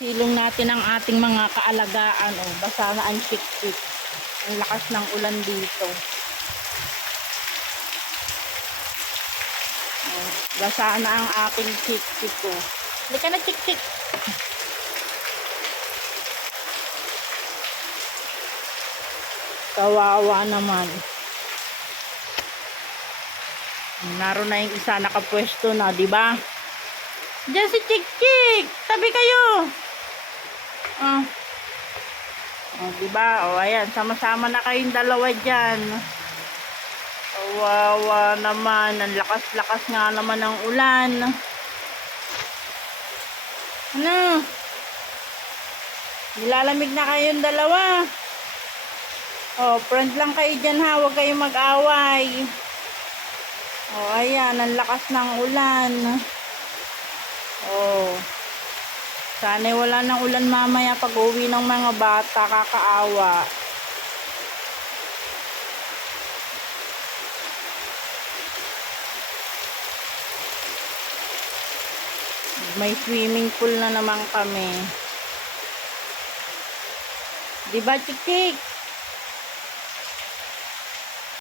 Silong natin ang ating mga kaalagaan. Oh, basa na ang chik-chik. Ang lakas ng ulan dito. Oh, basa na ang aking chik-chik ko. Hindi ka na chik-chik. Kawawa naman. Naroon na yung isa nakapwesto na, di ba? Diyan si Chik-Chik! Tabi kayo! Oh. Oh, di ba? Oh, ayan, sama-sama na kayong dalawa diyan. Kawawa naman, ang lakas-lakas nga naman ng ulan. Ano? Nilalamig na kayong dalawa. Oh, friend lang kayo diyan ha, huwag kayong mag-away. Oh, ayan, ang lakas ng ulan. Oh. Sana'y wala ng ulan mamaya pag uwi ng mga bata, kakaawa. May swimming pool na naman kami. Diba, Chik-Chik?